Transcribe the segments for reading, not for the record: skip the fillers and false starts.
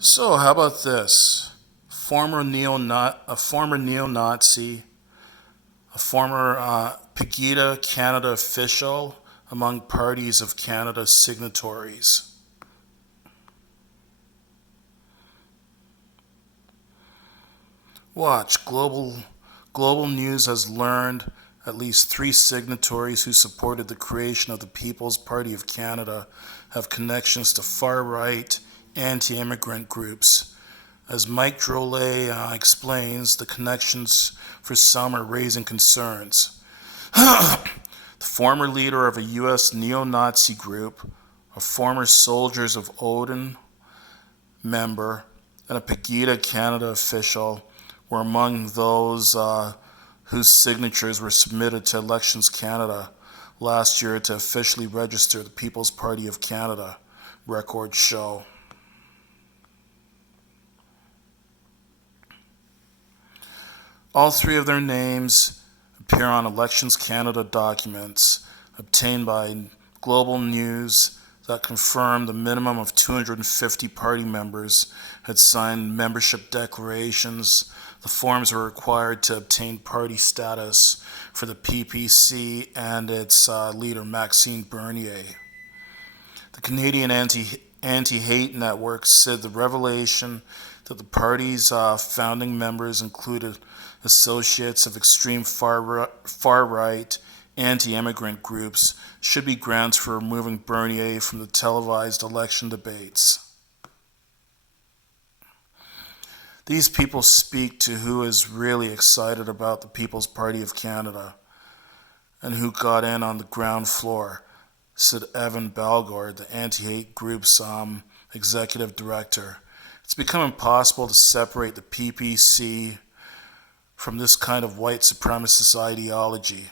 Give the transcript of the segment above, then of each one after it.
So, how about this? A former neo-Nazi, a former Pegida Canada official among parties of Canada signatories. Watch. Global News has learned at least three signatories who supported the creation of the People's Party of Canada have connections to far-right anti-immigrant groups. As Mike Drolet explains, the connections for some are raising concerns. The former leader of a U.S. neo-Nazi group, a former Soldiers of Odin member, and a Pegida Canada official were among those whose signatures were submitted to Elections Canada last year to officially register the People's Party of Canada, records show. All three of their names appear on Elections Canada documents obtained by Global News that confirmed the minimum of 250 party members had signed membership declarations. The forms were required to obtain party status for the PPC and its leader, Maxime Bernier. The Canadian Anti-Hate Network said the revelation that the party's founding members included associates of extreme far-right anti-immigrant groups should be grounds for removing Bernier from the televised election debates. These people speak to who is really excited about the People's Party of Canada and who got in on the ground floor, said Evan Balgord, the anti-hate group's executive director. It's become impossible to separate the PPC from this kind of white supremacist ideology.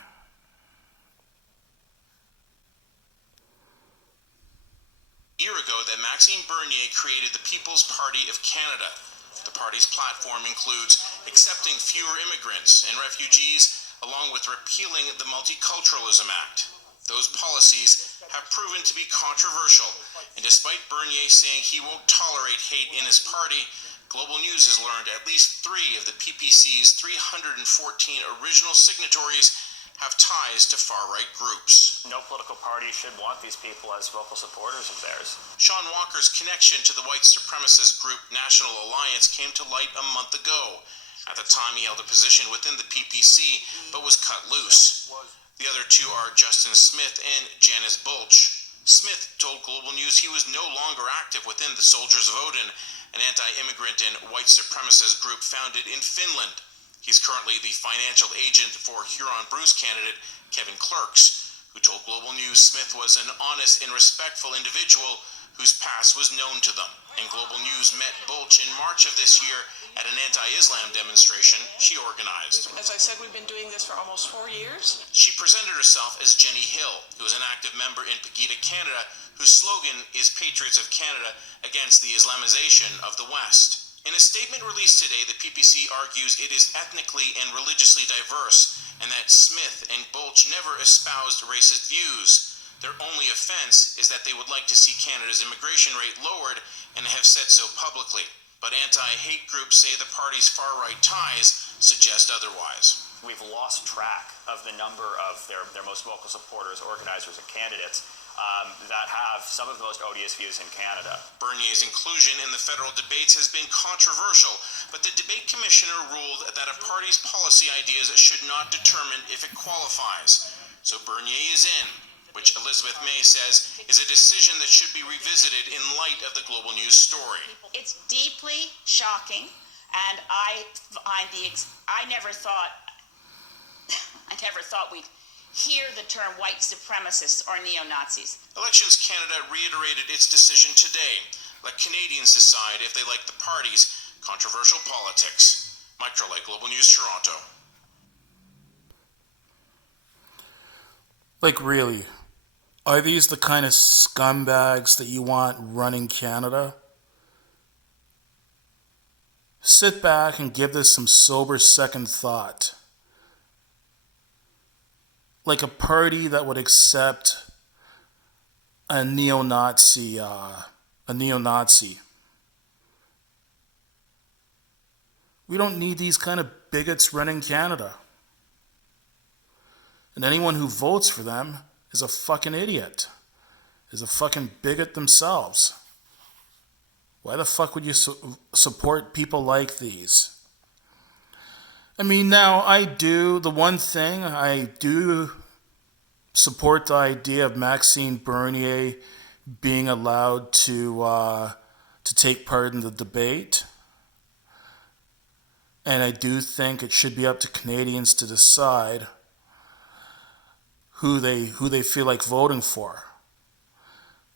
A year ago that Maxime Bernier created the People's Party of Canada. The party's platform includes accepting fewer immigrants and refugees, along with repealing the Multiculturalism Act. Those policies have proven to be controversial, and despite Bernier saying he won't tolerate hate in his party, Global News has learned at least three of the PPC's 314 original signatories have ties to far-right groups. No political party should want these people as vocal supporters of theirs. Sean Walker's connection to the white supremacist group National Alliance came to light a month ago. At the time, he held a position within the PPC, but was cut loose. The other two are Justin Smith and Janice Bulch. Smith told Global News he was no longer active within the Soldiers of Odin, an anti-immigrant and white supremacist group founded in Finland. He's currently the financial agent for Huron-Bruce candidate Kevin Clerks, who told Global News Smith was an honest and respectful individual whose past was known to them. And Global News met Bulch in March of this year at an anti-Islam demonstration she organized. As I said, we've been doing this for almost 4 years. She presented herself as Jenny Hill, who is an active member in Pegida Canada, whose slogan is Patriots of Canada against the Islamization of the West. In a statement released today, the PPC argues it is ethnically and religiously diverse and that Smith and Bulch never espoused racist views. Their only offense is that they would like to see Canada's immigration rate lowered and have said so publicly. But anti-hate groups say the party's far-right ties suggest otherwise. We've lost track of the number of their most vocal supporters, organizers, and candidates that have some of the most odious views in Canada. Bernier's inclusion in the federal debates has been controversial, but the debate commissioner ruled that a party's policy ideas should not determine if it qualifies. So Bernier is in, which Elizabeth May says is a decision that should be revisited in light of the Global News story. It's deeply shocking, and I never thought we'd hear the term white supremacists or neo-Nazis. Elections Canada reiterated its decision today. Let Canadians decide if they like the party's controversial politics. Mike Drolet, Global News, Toronto. Like, really? Are these the kind of scumbags that you want running Canada? Sit back and give this some sober second thought. Like a party that would accept a neo-Nazi We don't need these kind of bigots running Canada. And anyone who votes for them is a fucking idiot, is a fucking bigot themselves. Why the fuck would you support people like these? I mean, now I do support the idea of Maxime Bernier being allowed to take part in the debate. And I do think it should be up to Canadians to decide who they feel like voting for.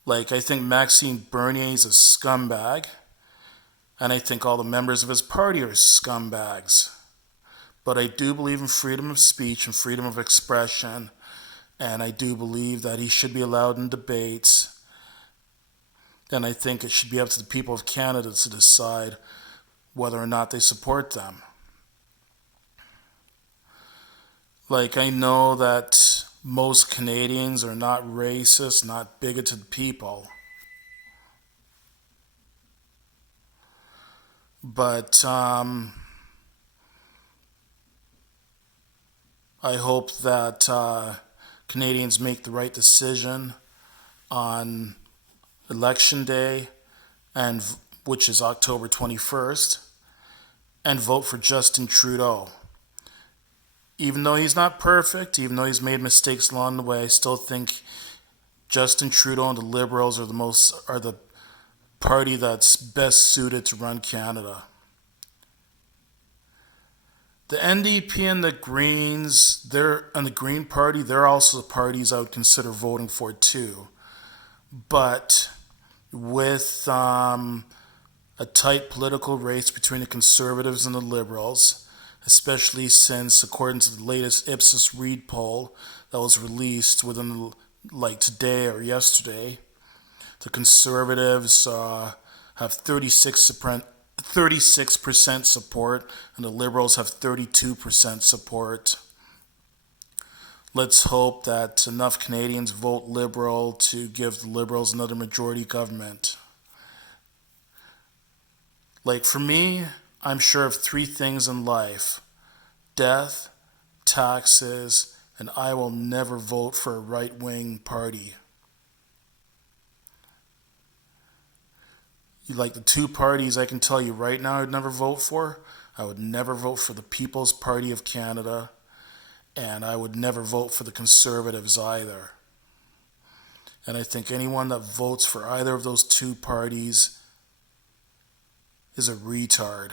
Like, I think Maxime Bernier is a scumbag, and I think all the members of his party are scumbags. But I do believe in freedom of speech and freedom of expression, and I do believe that he should be allowed in debates. And I think it should be up to the people of Canada to decide whether or not they support them. Like, I know that most Canadians are not racist, not bigoted people. But I hope that Canadians make the right decision on Election Day, which is October 21st, and vote for Justin Trudeau. Even though he's not perfect, even though he's made mistakes along the way, I still think Justin Trudeau and the Liberals are the party that's best suited to run Canada. The NDP and the Greens, and the Green Party, they're also the parties I would consider voting for too. But with a tight political race between the Conservatives and the Liberals, especially since, according to the latest Ipsos Reid poll that was released within today or yesterday, the Conservatives have 36% support, and the Liberals have 32% support. Let's hope that enough Canadians vote Liberal to give the Liberals another majority government. Like, for me, I'm sure of three things in life: death, taxes, and I will never vote for a right-wing party. Like, the two parties I can tell you right now I would never vote for. I would never vote for the People's Party of Canada, and I would never vote for the Conservatives either. And I think anyone that votes for either of those two parties is a retard.